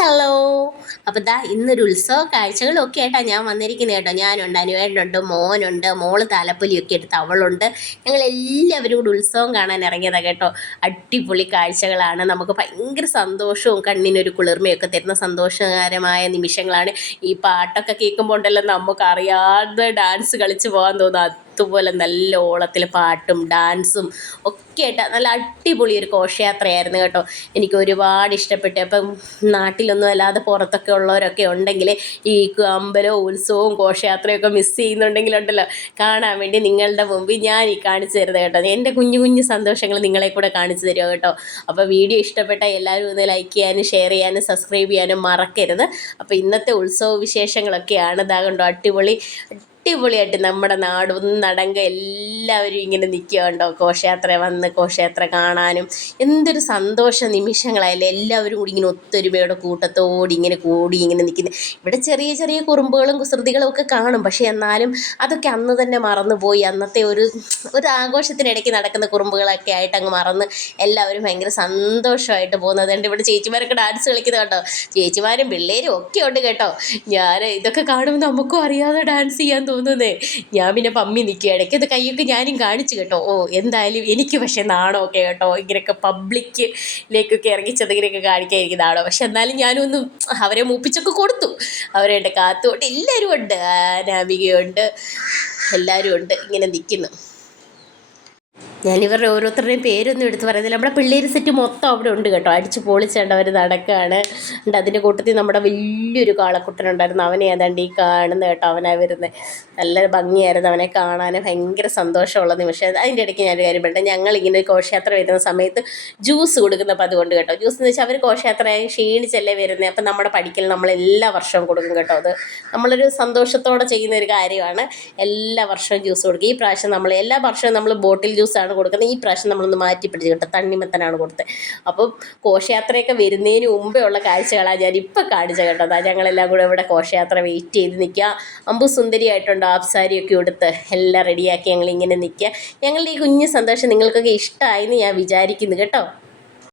Hello. അപ്പോൾ ദാ ഇന്നൊരു ഉത്സവ കാഴ്ചകളൊക്കെ ആയിട്ടാണ് ഞാൻ വന്നിരിക്കുന്നത് കേട്ടോ. ഞാനുണ്ട്, അനുവേട്ടനുണ്ട്, മോനുണ്ട്, മോള് താലപ്പൊലിയൊക്കെ എടുത്ത് അവളുണ്ട്. ഞങ്ങളെല്ലാവരും കൂടി ഉത്സവം കാണാൻ ഇറങ്ങിയതാണ് കേട്ടോ. അടിപൊളി കാഴ്ചകളാണ്. നമുക്ക് ഭയങ്കര സന്തോഷവും കണ്ണിനൊരു കുളിർമയൊക്കെ തരുന്ന സന്തോഷകരമായ നിമിഷങ്ങളാണ്. ഈ പാട്ടൊക്കെ കേൾക്കുമ്പോൾ ഉണ്ടല്ലോ നമുക്കറിയാതെ ഡാൻസ് കളിച്ച് പോകാൻ തോന്നും. അതുപോലെ നല്ല ഓളത്തിൽ പാട്ടും ഡാൻസും ഒക്കെ ആയിട്ട് നല്ല അടിപൊളി ഒരു ഘോഷയാത്രയായിരുന്നു കേട്ടോ. എനിക്ക് ഒരുപാട് ഇഷ്ടപ്പെട്ടു. അപ്പം നാട്ടിലൊന്നും അല്ലാതെ പുറത്തൊക്കെ ഉള്ളവരൊക്കെ ഉണ്ടെങ്കിൽ ഈ അമ്പലവും ഉത്സവവും ഘോഷയാത്രയൊക്കെ മിസ് ചെയ്യുന്നുണ്ടെങ്കിലുണ്ടല്ലോ, കാണാൻ വേണ്ടി നിങ്ങളുടെ മുമ്പിൽ ഞാൻ ഈ കാണിച്ചു തരുന്നത് കേട്ടോ. എൻ്റെ കുഞ്ഞു കുഞ്ഞു സന്തോഷങ്ങൾ നിങ്ങളെ കൂടെ കാണിച്ചു തരുമോ കേട്ടോ. അപ്പോൾ വീഡിയോ ഇഷ്ടപ്പെട്ടാൽ എല്ലാവരും ഒന്ന് ലൈക്ക് ചെയ്യാനും ഷെയർ ചെയ്യാനും സബ്സ്ക്രൈബ് ചെയ്യാനും മറക്കരുത്. അപ്പോൾ ഇന്നത്തെ ഉത്സവ വിശേഷങ്ങളൊക്കെയാണ്. ഇതാകണ്ടോ അടിപൊളിയായിട്ട് നമ്മുടെ നാടൊന്നടങ്ക എല്ലാവരും ഇങ്ങനെ നിൽക്കുകയുണ്ടോ. ഘോഷയാത്ര വന്ന് ഘോഷയാത്ര കാണാനും എന്തൊരു സന്തോഷ നിമിഷങ്ങളായാലും എല്ലാവരും കൂടി ഇങ്ങനെ ഒത്തൊരുമയുടെ കൂട്ടത്തോടി ഇങ്ങനെ കൂടി ഇങ്ങനെ നിൽക്കുന്നത്. ഇവിടെ ചെറിയ ചെറിയ കുറുമ്പുകളും കുസൃതികളും ഒക്കെ കാണും. പക്ഷേ എന്നാലും അതൊക്കെ അന്ന് തന്നെ മറന്നുപോയി. അന്നത്തെ ഒരു ആഘോഷത്തിനിടയ്ക്ക് നടക്കുന്ന കുറുമ്പുകളൊക്കെ ആയിട്ട് അങ്ങ് മറന്ന് എല്ലാവരും ഭയങ്കര സന്തോഷമായിട്ട് പോകുന്നത്. അതുകൊണ്ട് ഇവിടെ ചേച്ചിമാരൊക്കെ ഡാൻസ് കളിക്കുന്നത് കേട്ടോ. ചേച്ചിമാരും പിള്ളേരും ഒക്കെ ഉണ്ട് കേട്ടോ. ഞാൻ ഇതൊക്കെ കാണുമ്പോൾ നമുക്കും അറിയാതെ ഡാൻസ് ചെയ്യാൻ തോന്നുന്നേ. ഞാൻ പിന്നെ പമ്മി നിൽക്കുക. ഇടയ്ക്കത് കൈയൊക്കെ ഞാനും കാണിച്ചു കേട്ടോ. എന്തായാലും എനിക്ക് പക്ഷേ നാണമൊക്കെ കേട്ടോ. ഇങ്ങനെയൊക്കെ പബ്ലിക്കിലേക്കൊക്കെ ഇറങ്ങിച്ചത് ഇങ്ങനെയൊക്കെ കാണിക്കാതിരിക്കും നാണോ. പക്ഷെ എന്നാലും ഞാനൊന്നും അവരെ മൂപ്പിച്ചൊക്കെ കൊടുത്തു. അവരെ കാത്തുകൊണ്ട് എല്ലാവരും ഉണ്ട്. നാമികയുണ്ട്, എല്ലാവരും ഉണ്ട്, ഇങ്ങനെ നിൽക്കുന്നു. ഞാനിവരുടെ ഓരോരുത്തരുടെയും പേരൊന്നും എടുത്ത് പറയുന്നില്ല. നമ്മുടെ പിള്ളേർ സെറ്റ് മൊത്തം അവിടെ ഉണ്ട് കേട്ടോ. അടിച്ച് പൊളിച്ചേണ്ട അവർ നടക്കുകയാണ്. ഉണ്ട് അതിൻ്റെ കൂട്ടത്തിൽ നമ്മുടെ വലിയൊരു കാളക്കുട്ടനുണ്ടായിരുന്നു. അവനെ ഏതാണ്ട് ഈ കാണുന്ന കേട്ടോ. അവനാ വരുന്നത്. നല്ല ഭംഗിയായിരുന്നു അവനെ കാണാൻ. ഭയങ്കര സന്തോഷമുള്ള നിമിഷം. അതിൻ്റെ ഇടയ്ക്ക് ഞാനൊരു കാര്യം പറയട്ടെ. ഞങ്ങളിങ്ങനെ ഘോഷയാത്ര വരുന്ന സമയത്ത് ജ്യൂസ് കൊടുക്കുന്ന പതുകൊണ്ട് കേട്ടോ. ജ്യൂസ് എന്ന് വെച്ചാൽ അവർ ഘോഷയാത്രയായി ക്ഷീണിച്ചല്ലേ വരുന്നത്. അപ്പം നമ്മുടെ പഠിക്കൽ നമ്മളെല്ലാ വർഷവും കൊടുക്കും കേട്ടോ. അത് നമ്മളൊരു സന്തോഷത്തോടെ ചെയ്യുന്ന ഒരു കാര്യമാണ്. എല്ലാ വർഷവും ജ്യൂസ് കൊടുക്കും. ഈ പ്രാവശ്യം നമ്മൾ എല്ലാ വർഷവും നമ്മൾ ബോട്ടിൽ ജ്യൂസാണ് കൊടുക്കുന്നത്. ഈ പ്രാവശ്യം നമ്മളൊന്ന് മാറ്റി പിടിച്ച് കേട്ടോ. തണ്ണിമത്തനാണ് കൊടുത്തത്. അപ്പം ഘോഷയാത്രയൊക്കെ വരുന്നതിന് മുമ്പേ ഉള്ള കാഴ്ചകളാണ് ഞാൻ ഇപ്പം കാണിച്ച കേട്ടോ. അതാ ഞങ്ങളെല്ലാം കൂടെ ഇവിടെ ഘോഷയാത്ര വെയിറ്റ് ചെയ്ത് നിൽക്കുക. അമ്പു സുന്ദരിയായിട്ടുണ്ട്. ഹാഫ് സാരിയൊക്കെ എടുത്ത് എല്ലാം റെഡിയാക്കി ഞങ്ങളിങ്ങനെ നിൽക്കുക. ഞങ്ങളുടെ ഈ കുഞ്ഞു സന്തോഷം നിങ്ങൾക്കൊക്കെ ഇഷ്ടമായെന്ന് ഞാൻ വിചാരിക്കുന്നു കേട്ടോ.